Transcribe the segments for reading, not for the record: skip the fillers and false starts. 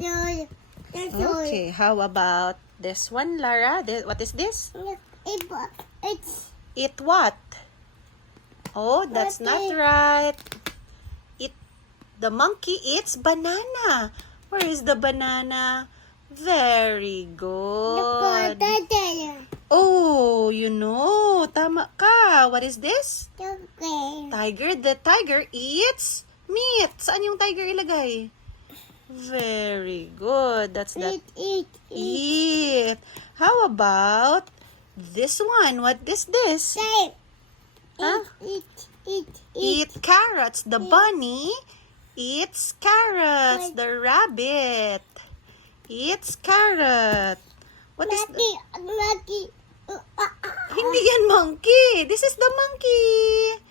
Okay, how about this one, Lara? What is this? It's Eat what? Oh, that's not right. The monkey eats banana. Where is the banana? Very good. Oh, you know. Tama ka. What is this? Tiger. The tiger eats meat. Saan yung tiger ilagay? Very good. That's that. Eat. How about this one? What is this? Huh? Eat carrots. The bunny eats carrots. The rabbit eats carrot. What is Hindi yan monkey. This is the monkey.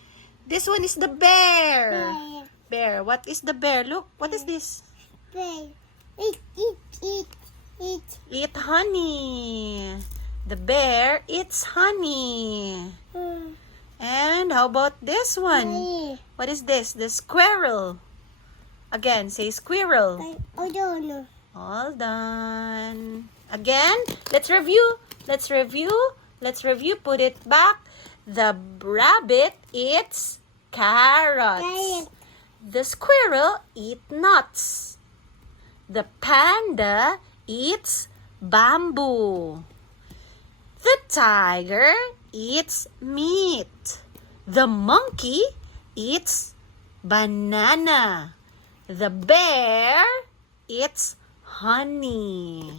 This one is the bear. Bear. What is the bear? Look. What is this? Eat honey. The bear eats honey. And how about this one? What is this? The squirrel. Again, say squirrel. I don't know. All done. Again, let's review. Let's review. Put it back. The rabbit eats carrots. The squirrel eats nuts. The panda eats bamboo. The tiger eats meat. The monkey eats banana. The bear eats honey.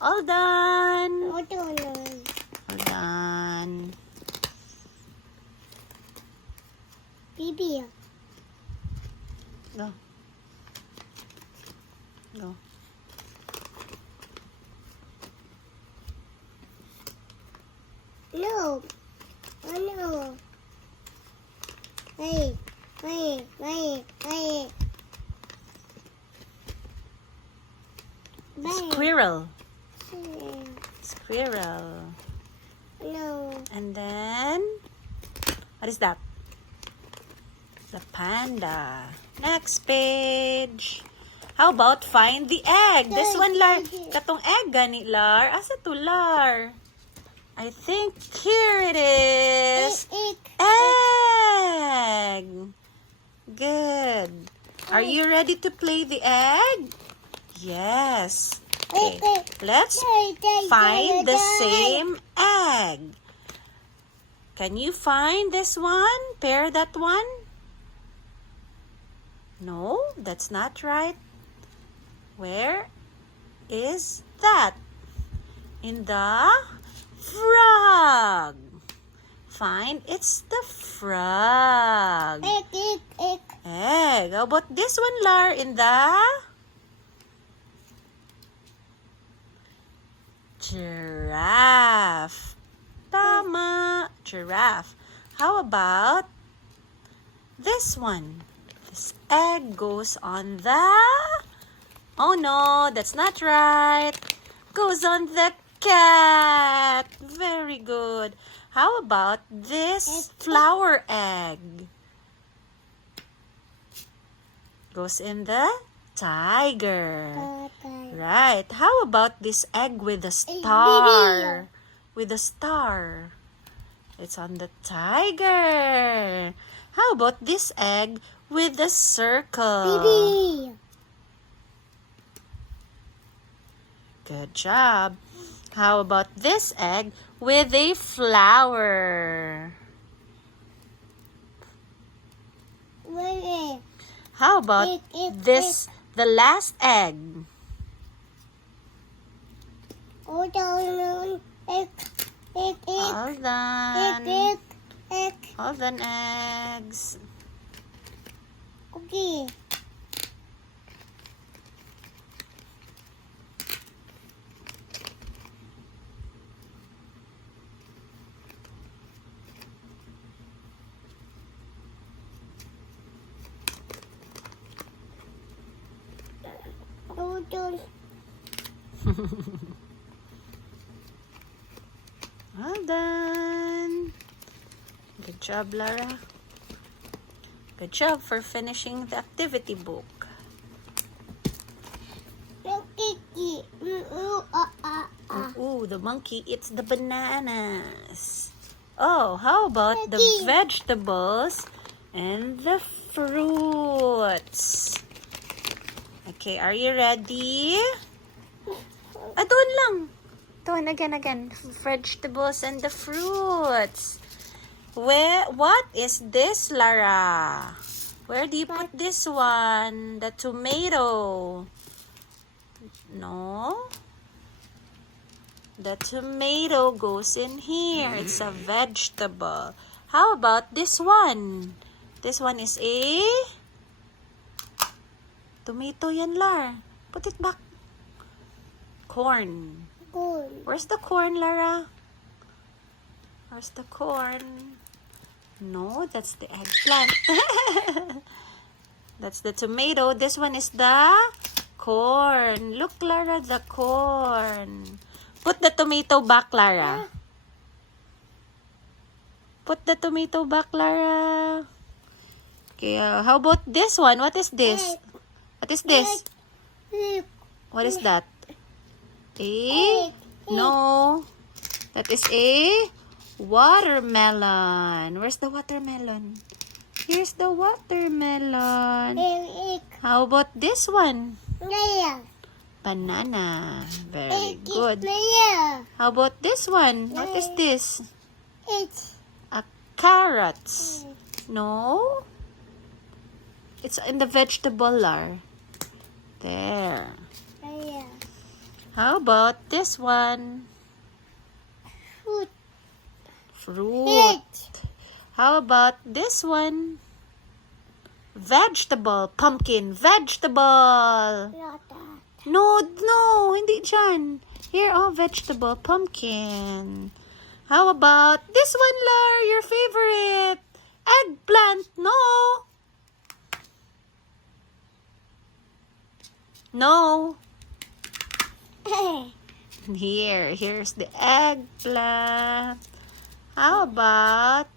All done. I don't know. All done. Baby. Go. Go. No. I know. Wait. Squirrel. Squirrel. No. And then, what is that? The panda. Next page. How about find the egg? This one, Lar. Katong egg, gani, Lar. Asa to, Lar? I think here it is. Egg. Good. Are you ready to play the egg? Yes. Okay. Let's find the same egg. Can you find this one? Pair that one? No, that's not right. Where is that? In the frog. Find it's the frog. Egg. How about this one, Lar? In the giraffe. Tama. Giraffe. How about this one? This egg goes on the... Oh no, that's not right. Goes on the cat. Very good. How about this flower egg? Goes in the tiger. Right. How about this egg with a star? With a star. It's on the tiger. How about this egg with a circle? Good job. How about this egg with a flower? How about this, the last egg? All done. All done eggs. Okay. All done. Well done. Good job, Lara. Good job for finishing the activity book. Oh, the monkey eats the bananas. Oh, how about the Daddy. vegetables and the fruits? Okay, are you ready? Doon lang. Doon, again. Vegetables and the fruits. What is this, Lara? Where do you put this one? The tomato. No. The tomato goes in here. It's a vegetable. How about this one? This one is a tomato yan, Lar. Put it back. Corn. Good. Where's the corn, Lara? Where's the corn? No, that's the eggplant. That's the tomato. This one is the corn. Look, Lara, the corn. Put the tomato back, Lara. Put the tomato back, Lara. Okay, how about this one? What is this? What is this? Egg. What is that? No. That is a watermelon. Where's the watermelon? Here's the watermelon. Egg. How about this one? Layer. Banana. Very good. Layer. How about this one? What is this? It's Carrots. No. It's in the vegetable, Lar. There. layer. How about this one? Fruit. Fruit. How about this one? Vegetable. Pumpkin. Vegetable. Lata. No, hindi dyan. Here, vegetable. Pumpkin. How about this one, Lar? Your favorite. Eggplant. No. No. Here's the eggplant. How about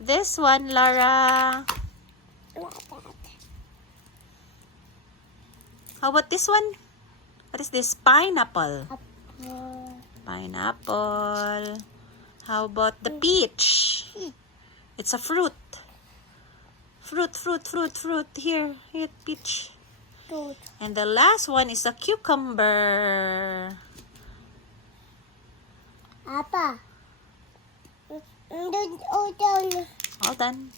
this one, Lara? How about this one? What is this? Pineapple. Pineapple. How about the peach? It's a fruit. Fruit. Here, peach. Good. And the last one is a cucumber. Apa? All done.